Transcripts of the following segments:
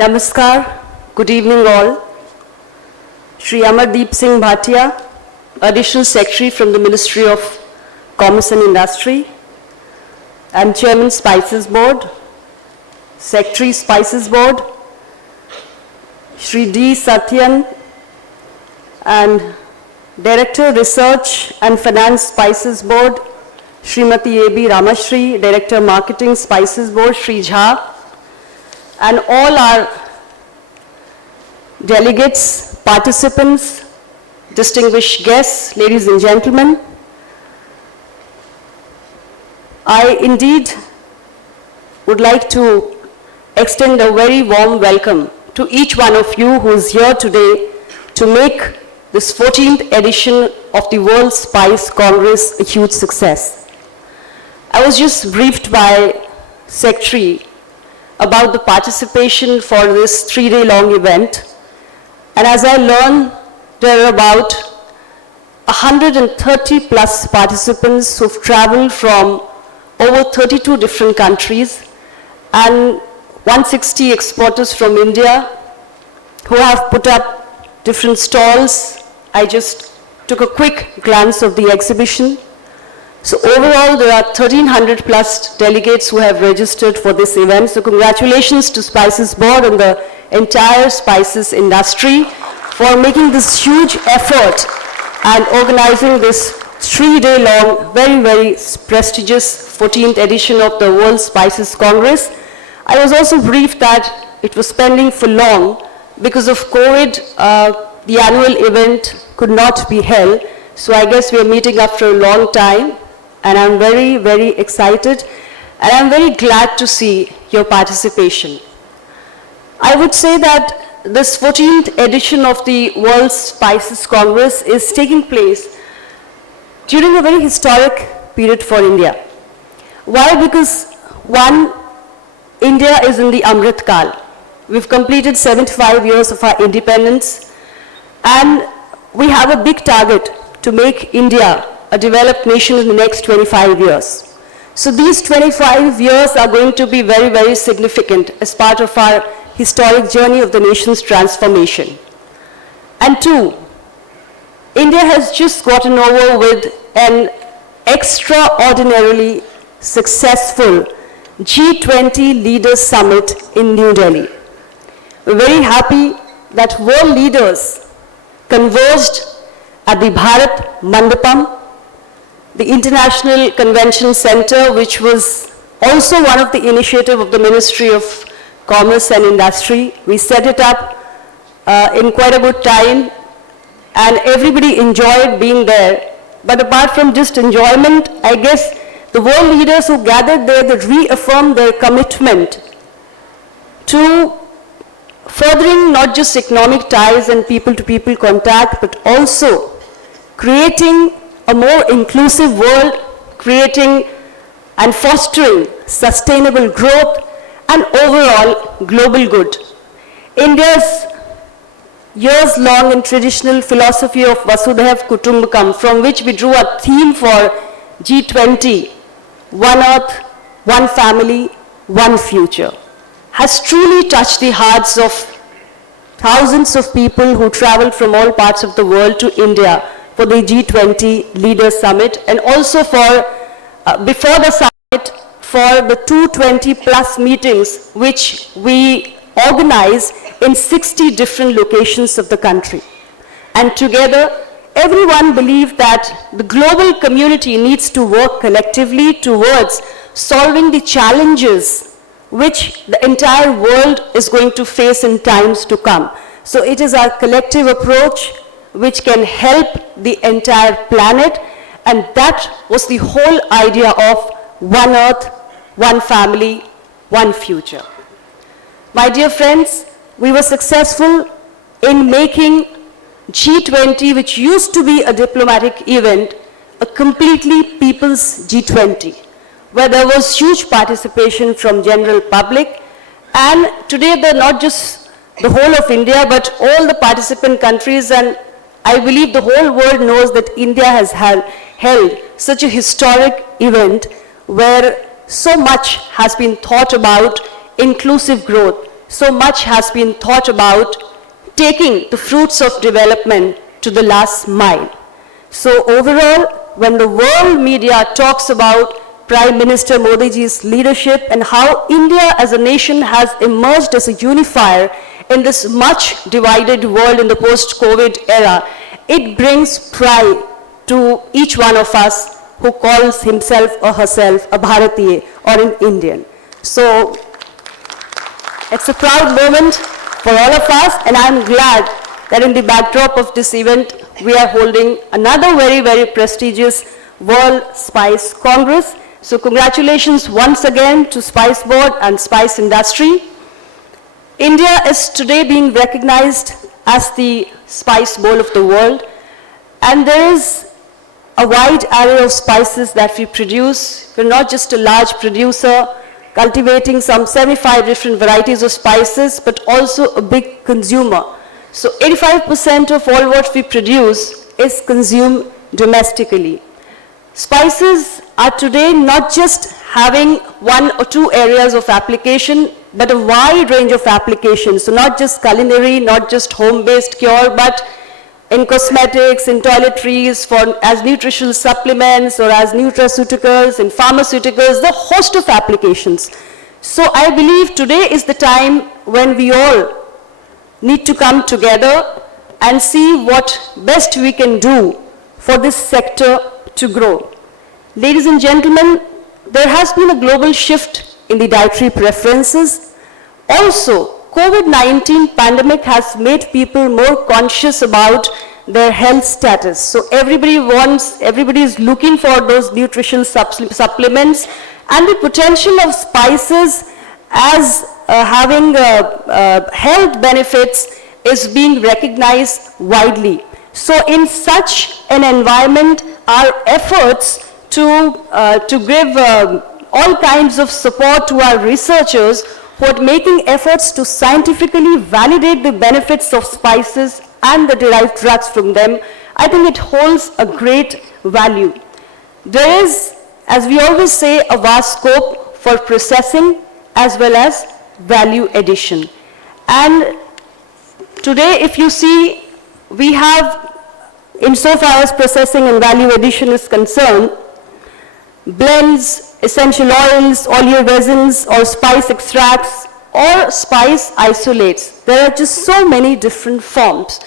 Namaskar, good evening all. Shri Amardeep Singh Bhatia, Additional Secretary from the Ministry of Commerce and Industry, and Chairman Spices Board, Secretary Spices Board, Shri D. Satyan, and Director Research and Finance Spices Board, Srimati A.B. Ramashri, Director Marketing Spices Board, Shri Jha, and all our delegates, participants, distinguished guests, ladies and gentlemen. I indeed would like to extend a very warm welcome to each one of you who is here today to make this 14th edition of the World Spice Congress a huge success. I was just briefed by Secretary about the participation for this 3-day-long event. And as I learned, there are about 130 plus participants who've traveled from over 32 different countries and 160 exporters from India who have put up different stalls. I just took a quick glance of the exhibition. So overall, there are 1,300 plus delegates who have registered for this event. So congratulations to Spices Board and the entire spices industry for making this huge effort and organizing this 3-day-long, very, very prestigious 14th edition of the World Spices Congress. I was also briefed that it was pending for long because of COVID. The annual event could not be held. So I guess we are meeting after a long time. And I'm very, very excited, and I'm very glad to see your participation. I would say that this 14th edition of the World Spices Congress is taking place during a very historic period for India. Why? Because one, India is in the Amrit Kal. We've completed 75 years of our independence, and we have a big target to make India a developed nation in the next 25 years. So these 25 years are going to be very, very significant as part of our historic journey of the nation's transformation. And two, India has just gotten over with an extraordinarily successful G20 Leaders Summit in New Delhi. We're very happy that world leaders converged at the Bharat Mandapam, the International Convention Center, which was also one of the initiatives of the Ministry of Commerce and Industry. We set it up in quite a good time, and everybody enjoyed being there. But apart from just enjoyment, I guess the world leaders who gathered there, they reaffirmed their commitment to furthering not just economic ties and people-to-people contact, but also creating a more inclusive world, creating and fostering sustainable growth and overall global good. India's years-long and traditional philosophy of Vasudhaiv Kutumbakam, from which we drew a theme for G20, One Earth, One Family, One Future, has truly touched the hearts of thousands of people who traveled from all parts of the world to India for the G20 Leaders Summit, and also for, before the summit, for the 220 plus meetings which we organize in 60 different locations of the country. And together, everyone believed that the global community needs to work collectively towards solving the challenges which the entire world is going to face in times to come. So it is our collective approach which can help the entire planet, and that was the whole idea of One Earth, One Family, One Future. My dear friends, we were successful in making G20, which used to be a diplomatic event, a completely people's G20, where there was huge participation from general public, and today they're not just the whole of India, but all the participant countries, and I believe the whole world knows that India has held such a historic event where so much has been thought about inclusive growth, so much has been thought about taking the fruits of development to the last mile. So overall, when the world media talks about Prime Minister Modi ji's leadership and how India as a nation has emerged as a unifier in this much divided world in the post-COVID era, it brings pride to each one of us who calls himself or herself a Bharatiya or an Indian. So it's a proud moment for all of us, and I'm glad that in the backdrop of this event, we are holding another very, very prestigious World Spice Congress. So congratulations once again to Spice Board and Spice Industry. India is today being recognized as the spice bowl of the world, and there is a wide array of spices that we produce. We're not just a large producer cultivating some 75 different varieties of spices, but also a big consumer. So 85% of all what we produce is consumed domestically. Spices are today not just having one or two areas of application, but a wide range of applications. So not just culinary, not just home-based cure, but in cosmetics, in toiletries, as nutritional supplements or as nutraceuticals, in pharmaceuticals, the host of applications. So I believe today is the time when we all need to come together and see what best we can do for this sector to grow. Ladies and gentlemen, there has been a global shift in the dietary preferences. Also, COVID-19 pandemic has made people more conscious about their health status. So everybody is looking for those nutritional supplements, and the potential of spices as having health benefits is being recognized widely. So in such an environment, our efforts to give all kinds of support to our researchers who are making efforts to scientifically validate the benefits of spices and the derived drugs from them, I think it holds a great value. There is, as we always say, a vast scope for processing as well as value addition. And today, if you see, we have, insofar as processing and value addition is concerned, blends, essential oils, oleo resins, or spice extracts, or spice isolates. There are just so many different forms.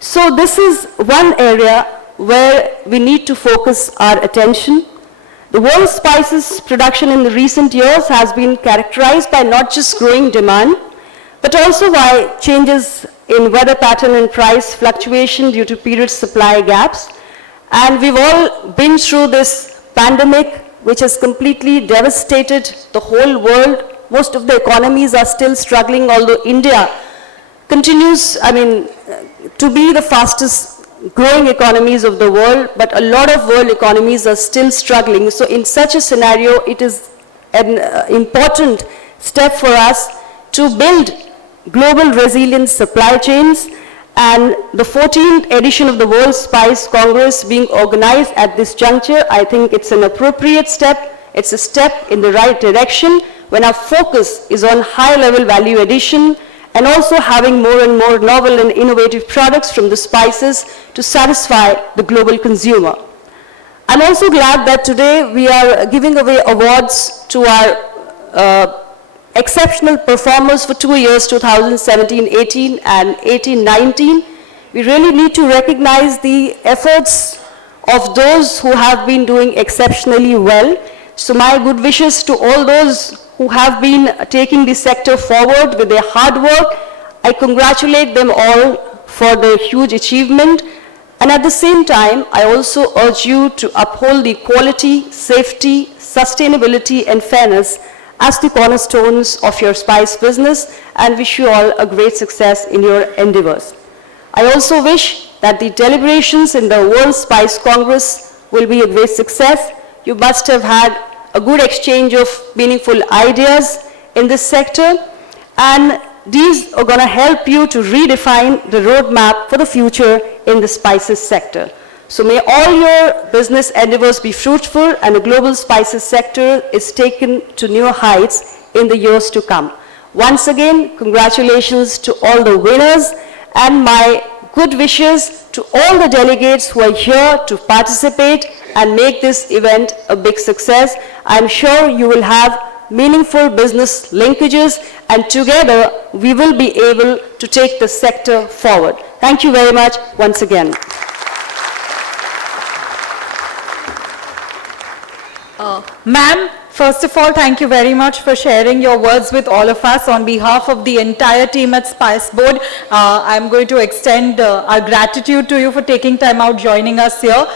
So this is one area where we need to focus our attention. The world spices production in the recent years has been characterized by not just growing demand, but also by changes in weather pattern and price fluctuation due to period supply gaps. And we've all been through this pandemic, which has completely devastated the whole world. Most of the economies are still struggling, although India continues, to be the fastest growing economies of the world, but a lot of world economies are still struggling. So in such a scenario, it is an important step for us to build global resilient supply chains. And the 14th edition of the World Spice Congress being organized at this juncture, I think it's an appropriate step. It's a step in the right direction when our focus is on high-level value addition and also having more and more novel and innovative products from the spices to satisfy the global consumer. I'm also glad that today we are giving away awards to our exceptional performers for 2 years, 2017-18 and 18-19. We really need to recognize the efforts of those who have been doing exceptionally well. So my good wishes to all those who have been taking the sector forward with their hard work. I congratulate them all for their huge achievement. And at the same time, I also urge you to uphold the quality, safety, sustainability, and fairness as the cornerstones of your spice business, and wish you all a great success in your endeavors. I also wish that the deliberations in the World Spice Congress will be a great success. You must have had a good exchange of meaningful ideas in this sector, and these are going to help you to redefine the roadmap for the future in the spices sector. So may all your business endeavors be fruitful and the global spices sector is taken to new heights in the years to come. Once again, congratulations to all the winners and my good wishes to all the delegates who are here to participate and make this event a big success. I'm sure you will have meaningful business linkages, and together we will be able to take the sector forward. Thank you very much once again. Ma'am, first of all, thank you very much for sharing your words with all of us. On behalf of the entire team at Spice Board, I'm going to extend our gratitude to you for taking time out joining us here.